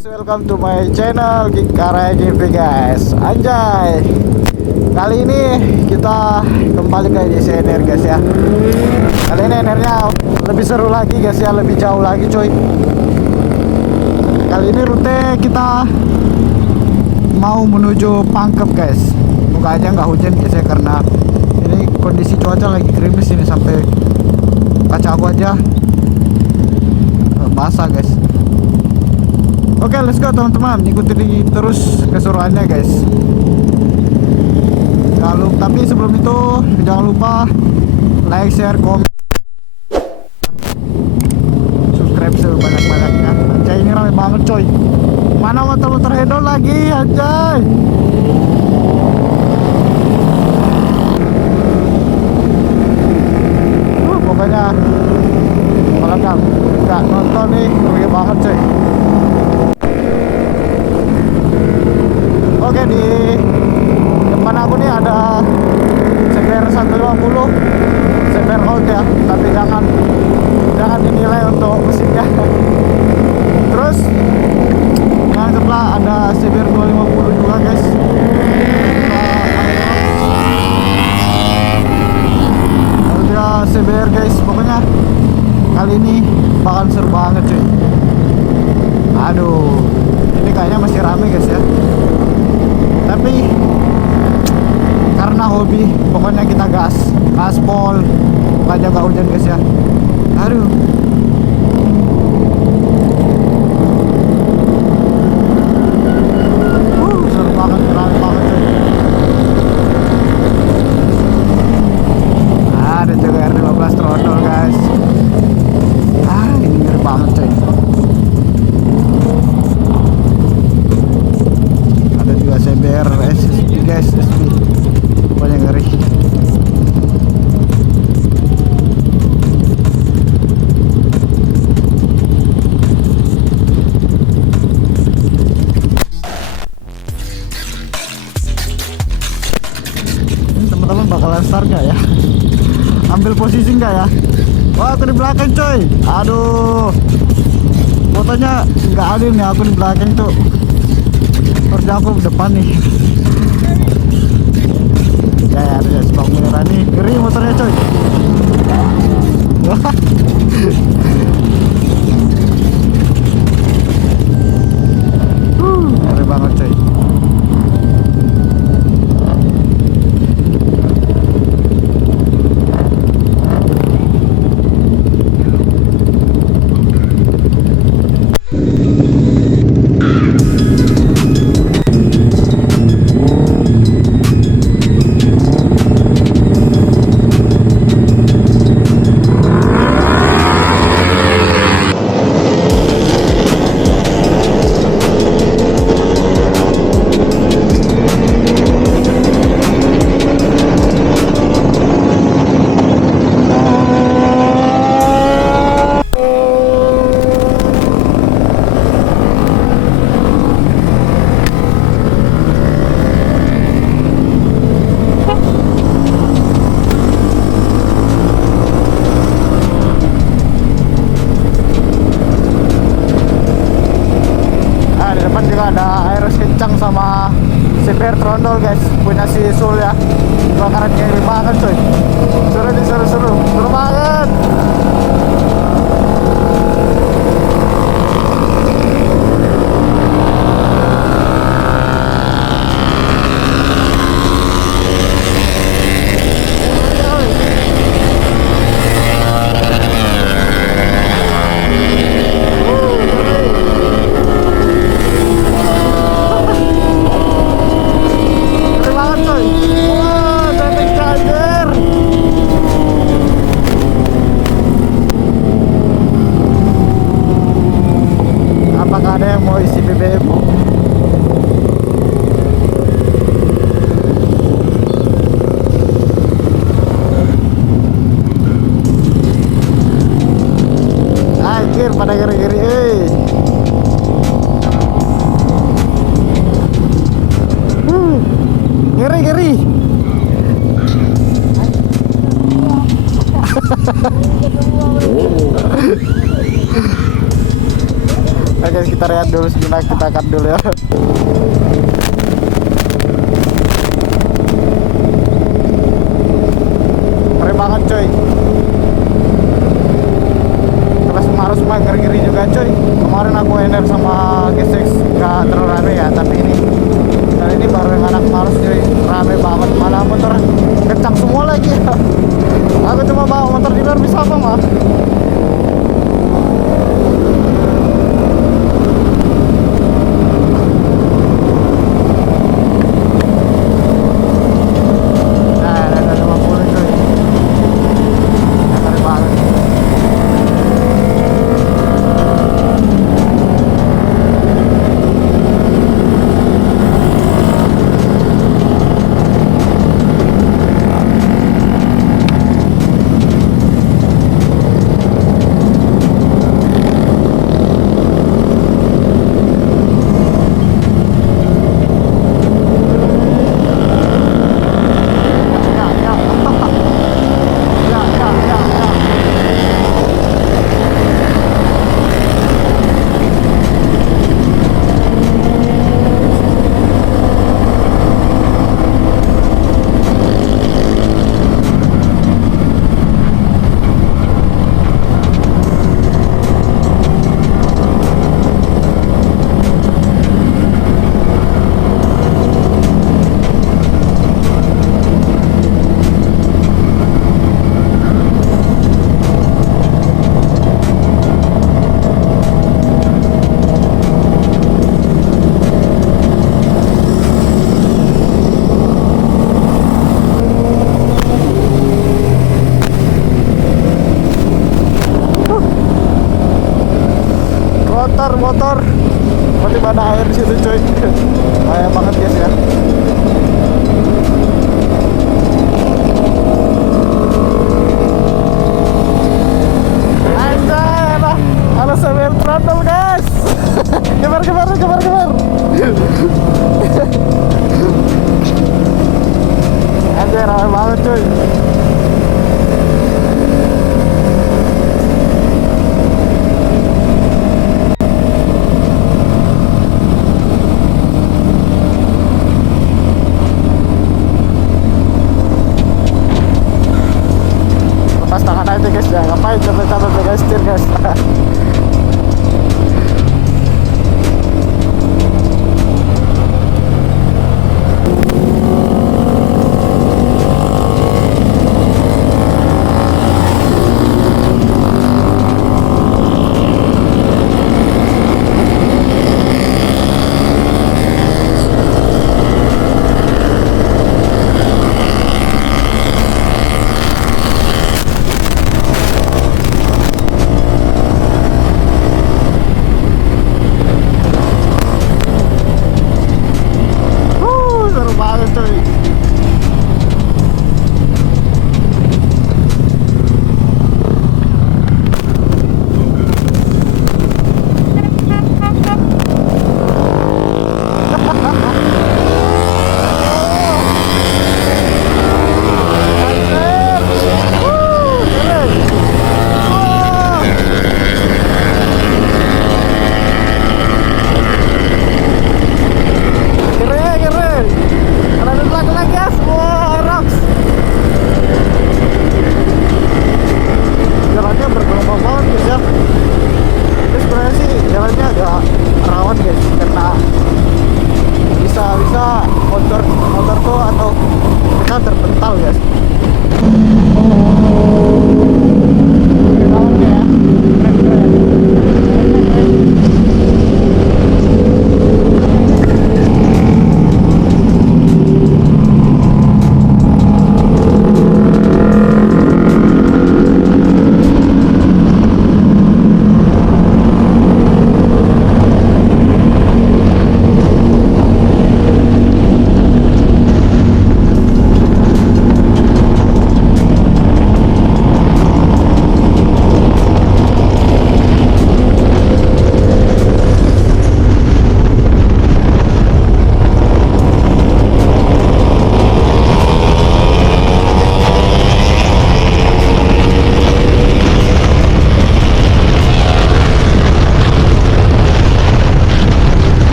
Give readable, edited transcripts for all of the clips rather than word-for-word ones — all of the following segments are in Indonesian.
guys, welcome to my channel Karya GV guys. Anjay, kali ini kita kembali ke DC NR guys ya. Kali ini NR-nya lebih seru lagi guys ya, lebih jauh lagi coy. Kali ini rute kita mau menuju Pangkep guys. Semoga aja nggak hujan guys ya, karena ini kondisi cuaca lagi gerimis ini, sampai kaca aku aja basah guys. Oke, let's go teman-teman, ikuti terus keseruannya guys. Jangan lupa, tapi sebelum itu jangan lupa like, share, komen, subscribe sebanyak-banyaknya. Anjay, ini rame banget coy. Mana motor-motor hedon lagi anjay. Pokoknya kalau nggak nonton nih rugi banget coy. Oke, di depan aku nih ada CBR 150 CBR Out ya, tapi jangan dinilai untuk mesinnya. Terus yang sebelah ada CBR 250 juga guys. Ada CBR guys, pokoknya kali ini bakal seru banget cuy. Aduh, ini kayaknya masih rame guys ya, tapi karena hobi pokoknya kita gaspol, aja gak hujan guys ya. Aduh, seru banget, rame banget cuy. Ada juga R15 trotol guys. Ini ngeri banget coy. Ada juga CBR SSP guys, SSP pokoknya ngeri. Teman-teman bakalan start gak ya? Ambil posisi nggak ya? Wah, aku di belakang coy. Aduh, fotonya nggak ada nih, aku di belakang tuh. Harusnya aku depan nih. Ya ada spok merah nih, ngeri motornya coy. Wah, ngeri banget coy. Ada Aeros kencang sama CBR trondol guys, punya si Sul ya. Bakaran ngeri banget coy. Seru nih, seru banget. Apakah ada yang mau isi BBM? Anjir, pada geri-geri ngeri. Oke, kita rehat dulu sejenak, kita cut dulu ya. Keren banget coy. Terus harus main ngeri-ngeri juga coy. Kemarin aku NR sama G6 gak terlalu rame ya, tapi ini baru yang anak Maros coy, rame banget, mana motor kencang semua lagi. Aku cuma bawa motor dealer bisa apa mah. Motor tiba-tiba ada air di situ coy. Bahaya banget guys ya. Anjay, ada sambil throttle guys. Gebar. Anjay, ramai banget coy. Lepas tangan aja guys ya, ngapain capek-capek pegang setir guys.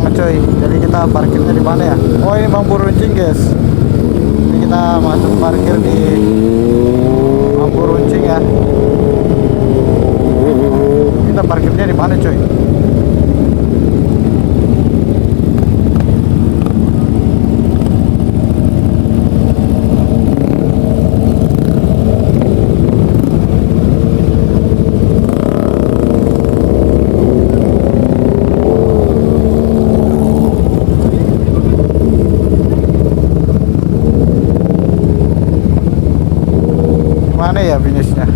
banget coy. Jadi kita parkirnya di mana ya? Oh ini Bambu Runcing guys. Ini kita masuk parkir di Bambu Runcing ya. Kita parkirnya di mana coy? Mana ya finishnya?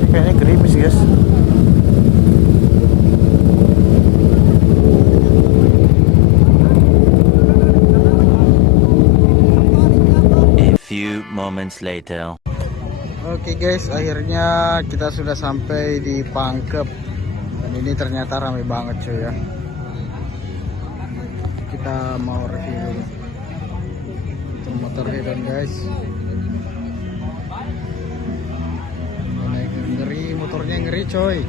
Ini kayaknya gerimis guys. A few moments later. Oke guys, akhirnya kita sudah sampai di Pangkep. Dan ini ternyata ramai banget cuy ya. Kita mau review dulu motor hedon guys. Ngeri, motornya ngeri coy.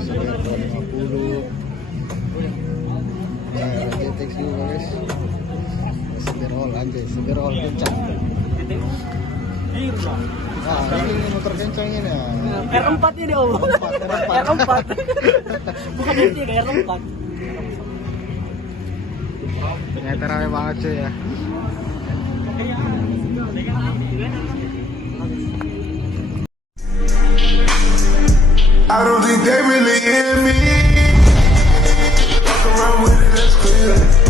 Sekitar 250. Ya, GTX juga guys. Seberol anjay, seberol kencang. Nah, ini motor kencang ini ya. R4 ini om. R4. Bukan ini R4. Ternyata ramai banget cuy ya. I don't think they really hear me. Walk around with it, that's clear.